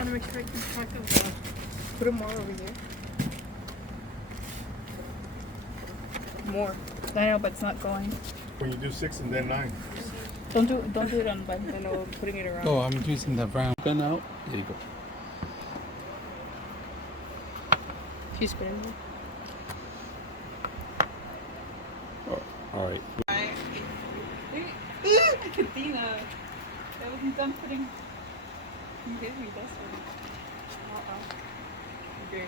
trying to make sure I keep track of the. Put them more over here. More. I know, but it's not going. When you do 6 and then 9. Don't do it on by. I know, putting it around. Oh, I'm using the brown gun out. There you go. Can you spin it more? Oh, all right. Katina. He's done putting. You gave me this one. Great.